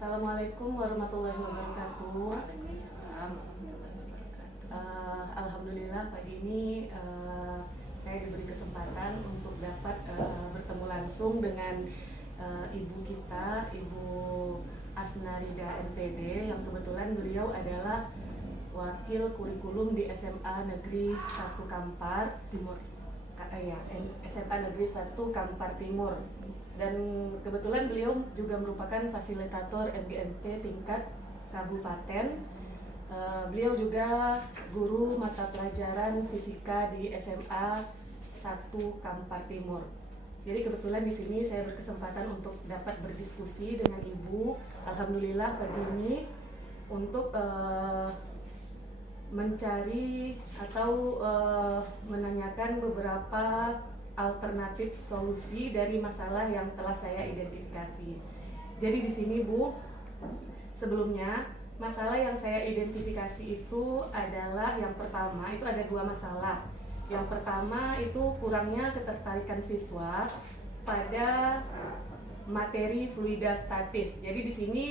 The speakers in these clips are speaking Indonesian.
Assalamualaikum warahmatullahi wabarakatuh. Waalaikumsalam warahmatullahi wabarakatuh. Alhamdulillah pagi ini saya diberi kesempatan untuk dapat bertemu langsung dengan ibu kita, Ibu Asnarida MPD, yang kebetulan beliau adalah wakil kurikulum di SMA Negeri 1 Kampar Timur. SMA Negeri 1 Kampar Timur. Dan kebetulan beliau juga merupakan fasilitator MGMP tingkat kabupaten. Beliau juga guru mata pelajaran fisika di SMA 1 Kampar Timur. Jadi kebetulan di sini saya berkesempatan untuk dapat berdiskusi dengan Ibu. Alhamdulillah pagi ini untuk mencari atau menanyakan beberapa alternatif solusi dari masalah yang telah saya identifikasi. Jadi di sini Bu, sebelumnya masalah yang saya identifikasi itu adalah yang pertama itu ada dua masalah. Yang pertama itu kurangnya ketertarikan siswa pada materi fluida statis. Jadi di sini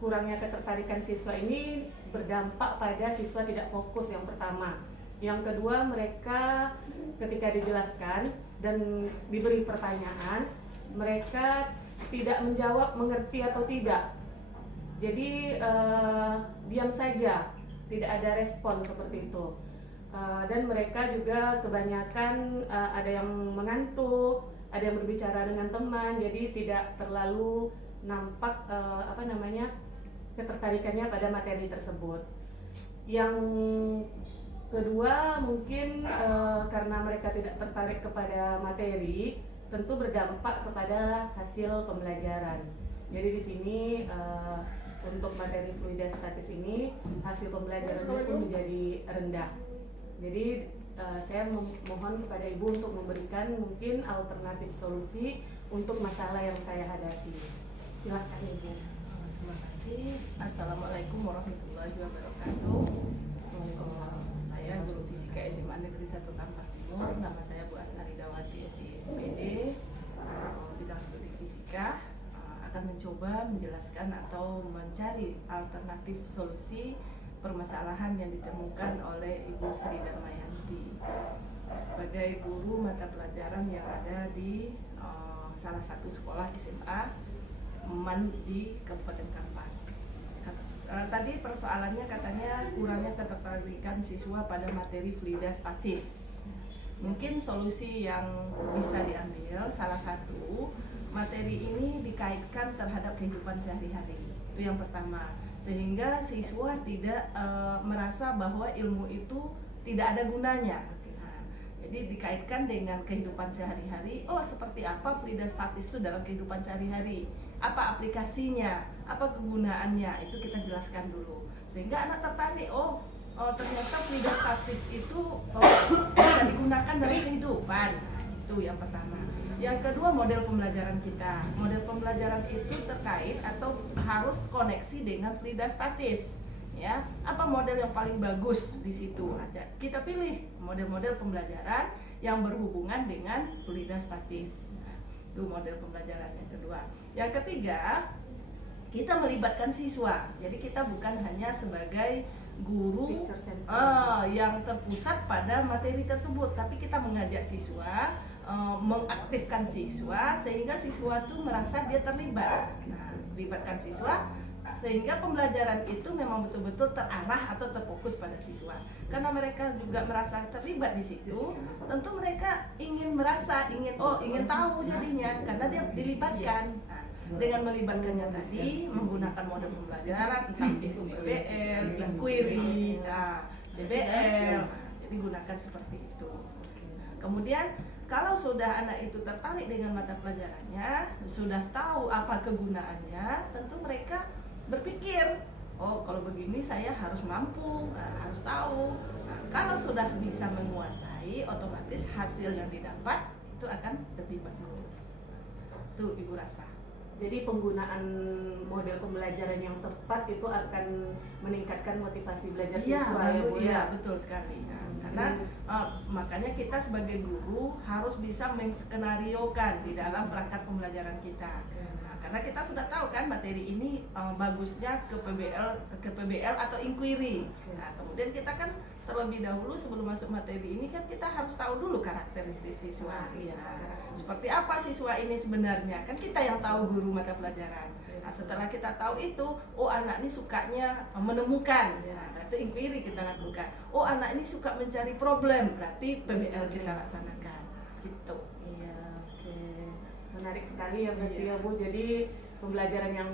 kurangnya ketertarikan siswa ini berdampak pada siswa tidak fokus yang pertama. Yang kedua, mereka ketika dijelaskan dan diberi pertanyaan, mereka tidak menjawab mengerti atau tidak. Jadi diam saja, tidak ada respon seperti itu. Dan mereka juga kebanyakan ada yang mengantuk, ada yang berbicara dengan teman, jadi tidak terlalu nampak ketertarikannya pada materi tersebut. Yang kedua mungkin karena mereka tidak tertarik kepada materi, tentu berdampak kepada hasil pembelajaran. Jadi di sini untuk materi fluida statis ini hasil pembelajarannya pun menjadi rendah. Jadi saya mohon kepada Ibu untuk memberikan mungkin alternatif solusi untuk masalah yang saya hadapi. Silakan Ibu. Terima kasih. Assalamualaikum warahmatullahi wabarakatuh. Saya guru fisika SMA Negeri 1 Kampar Timur. Nama saya Bu Asnarida MPD, bidang studi fisika. Akan mencoba menjelaskan atau mencari alternatif solusi permasalahan yang ditemukan oleh Ibu Sri Darmayanti sebagai guru mata pelajaran yang ada di salah satu sekolah SMA di Kabupaten Kampar. Tadi persoalannya katanya kurangnya ketertarikan siswa pada materi fluida statis. Mungkin solusi yang bisa diambil salah satu, materi ini dikaitkan terhadap kehidupan sehari-hari. Itu yang pertama. Sehingga siswa tidak merasa bahwa ilmu itu tidak ada gunanya. Jadi dikaitkan dengan kehidupan sehari-hari. Oh, seperti apa fluida statis itu dalam kehidupan sehari-hari? Apa aplikasinya? Apa kegunaannya? Itu kita jelaskan dulu. Sehingga anak tertarik. Oh, ternyata fluida statis itu bisa digunakan dalam kehidupan. Itu yang pertama. Yang kedua, model pembelajaran kita. Model pembelajaran itu terkait atau harus koneksi dengan fluida statis. Ya, apa model yang paling bagus di situ aja kita pilih model-model pembelajaran yang berhubungan dengan fluida statis. Itu model pembelajaran yang kedua. Yang ketiga, kita melibatkan siswa. Jadi kita bukan hanya sebagai guru yang terpusat pada materi tersebut, tapi kita mengajak siswa, mengaktifkan siswa sehingga siswa itu merasa dia terlibat. Nah, libatkan siswa sehingga pembelajaran itu memang betul-betul terarah atau terfokus pada siswa. Karena mereka juga merasa terlibat di situ, tentu mereka ingin tahu jadinya karena dia dilibatkan. Nah, dengan melibatkannya tadi menggunakan model pembelajaran entah itu BBL, query, CBL, jadi gunakan seperti itu. Nah, kemudian kalau sudah anak itu tertarik dengan mata pelajarannya, sudah tahu apa kegunaannya, tentu mereka berpikir, oh kalau begini saya harus mampu, harus tahu. Nah, kalau sudah bisa menguasai, otomatis hasil yang didapat itu akan lebih bagus. Itu Ibu rasa. Jadi penggunaan model pembelajaran yang tepat itu akan meningkatkan motivasi belajar siswa ya Bu? Iya, betul sekali. Nah, karena makanya kita sebagai guru harus bisa menskenariokan di dalam perangkat pembelajaran kita. Nah, karena kita sudah tahu kan materi ini bagusnya ke PBL atau inquiry. Nah, kemudian kita kan terlebih dahulu sebelum masuk materi ini kan kita harus tahu dulu karakteristik siswa. Seperti apa siswa ini sebenarnya, kan kita yang tahu, guru mata pelajaran. Nah, setelah kita tahu itu, oh anak ini sukanya menemukan, nah, berarti inquiry kita lakukan. Oh anak ini suka mencari problem, berarti PBL kita laksanakan. Gitu. Iya, oke. Menarik sekali ya berarti ya Bu. Jadi pembelajaran yang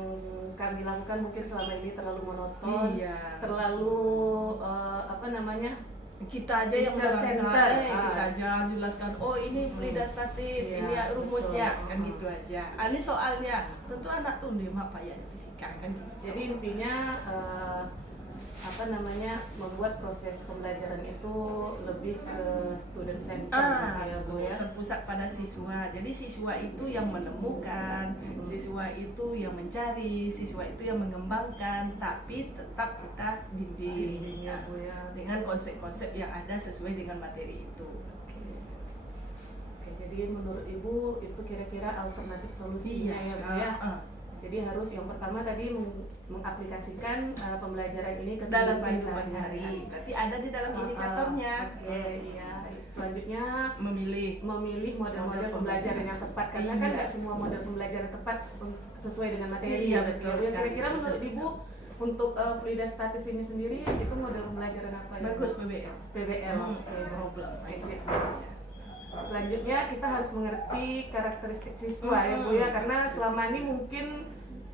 kami lakukan mungkin selama ini terlalu monoton, terlalu kita aja yang center, kita aja jelaskan, oh ini Frida statis, ini ya rumusnya, kan gitu aja. Ini soalnya, tentu anak tuh apa ya fisika kan gitu. Jadi intinya membuat proses pembelajaran itu lebih ke student center ya Bu ya. Terpusat pada siswa. Jadi siswa itu yang menemukan, siswa itu yang mencari, siswa itu yang mengembangkan, tapi tetap kita bimbing ya Bu ya, dengan konsep-konsep yang ada sesuai dengan materi itu. Oke, jadi menurut Ibu itu kira-kira alternatif solusinya ya Bu ya. Jadi harus yang pertama tadi mengaplikasikan pembelajaran ini ke dalam kehidupan sehari. Berarti ada di dalam indikatornya. Iya. Selanjutnya memilih model-model pembelajaran yang tepat, karena kan nggak semua model pembelajaran tepat sesuai dengan materi. Iya, betul. Kira-kira menurut Ibu untuk Frida statis ini sendiri itu model pembelajaran apa ya? Bagus, PBL. Problem. Selanjutnya kita harus mengerti karakteristik siswa ya Bu ya, karena selama ini mungkin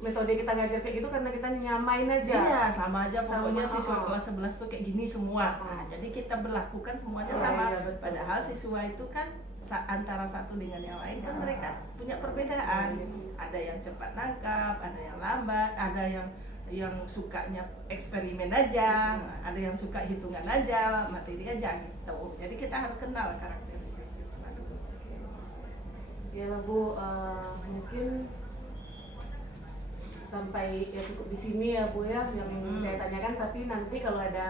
metode kita ngajar kayak gitu karena kita nyamain aja. Iya, sama aja pokoknya siswa kelas 11 tuh kayak gini semua. Nah, jadi kita berlakukan semuanya sama. Padahal siswa itu kan antara satu dengan yang lain kan mereka punya perbedaan. Ada yang cepat nangkap, ada yang lambat, ada yang sukanya eksperimen aja, ada yang suka hitungan aja, materi aja gitu. Jadi kita harus kenal karakteristik siswa dulu. Ya Bu, mungkin sampai ya cukup di sini ya Bu ya yang saya tanyakan, tapi nanti kalau ada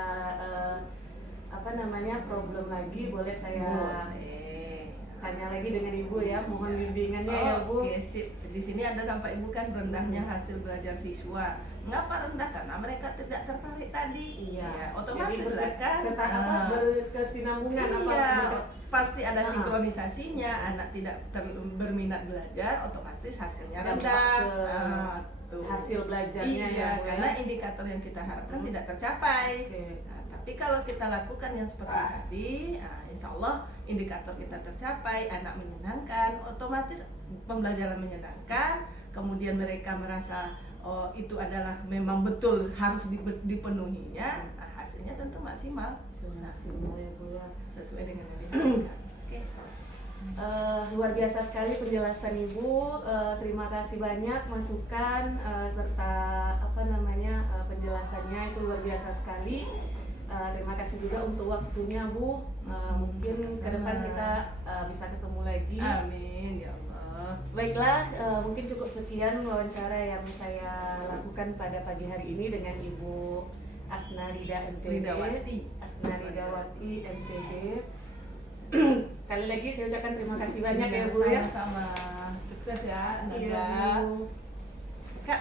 problem lagi boleh saya tanya lagi dengan Ibu ya, mohon bimbingannya ya Bu. Oke, sip. Di sini ada nampak Ibu kan rendahnya hasil belajar siswa. Mengapa rendah? Karena mereka tidak tertarik tadi. Iya. Otomatis lah kan. Berkesinambungan pasti ada sinkronisasinya. Anak tidak berminat belajar, otomatis hasilnya rendah. Hasil belajarnya ya, karena indikator yang kita harapkan tidak tercapai. Nah, tapi kalau kita lakukan yang seperti tadi, insya Allah indikator kita tercapai, anak menyenangkan, otomatis pembelajaran menyenangkan, kemudian mereka merasa itu adalah memang betul harus dipenuhinya, hasilnya tentu maksimal. Maksimal ya Bu ya. Sesuai dengan yang diharapkan. Luar biasa sekali penjelasan Ibu. Terima kasih banyak masukan serta penjelasannya itu luar biasa sekali. Terima kasih juga untuk waktunya Bu. Mungkin ke depan kita bisa ketemu lagi. Amin ya Allah. Baiklah, mungkin cukup sekian wawancara yang saya lakukan pada pagi hari ini dengan Ibu Asnarida MPD. Asnaridawati MPD. Sekali lagi saya ucapkan terima kasih banyak ya Bu ya. Sama-sama. Sukses ya. Iya Bu. Kak,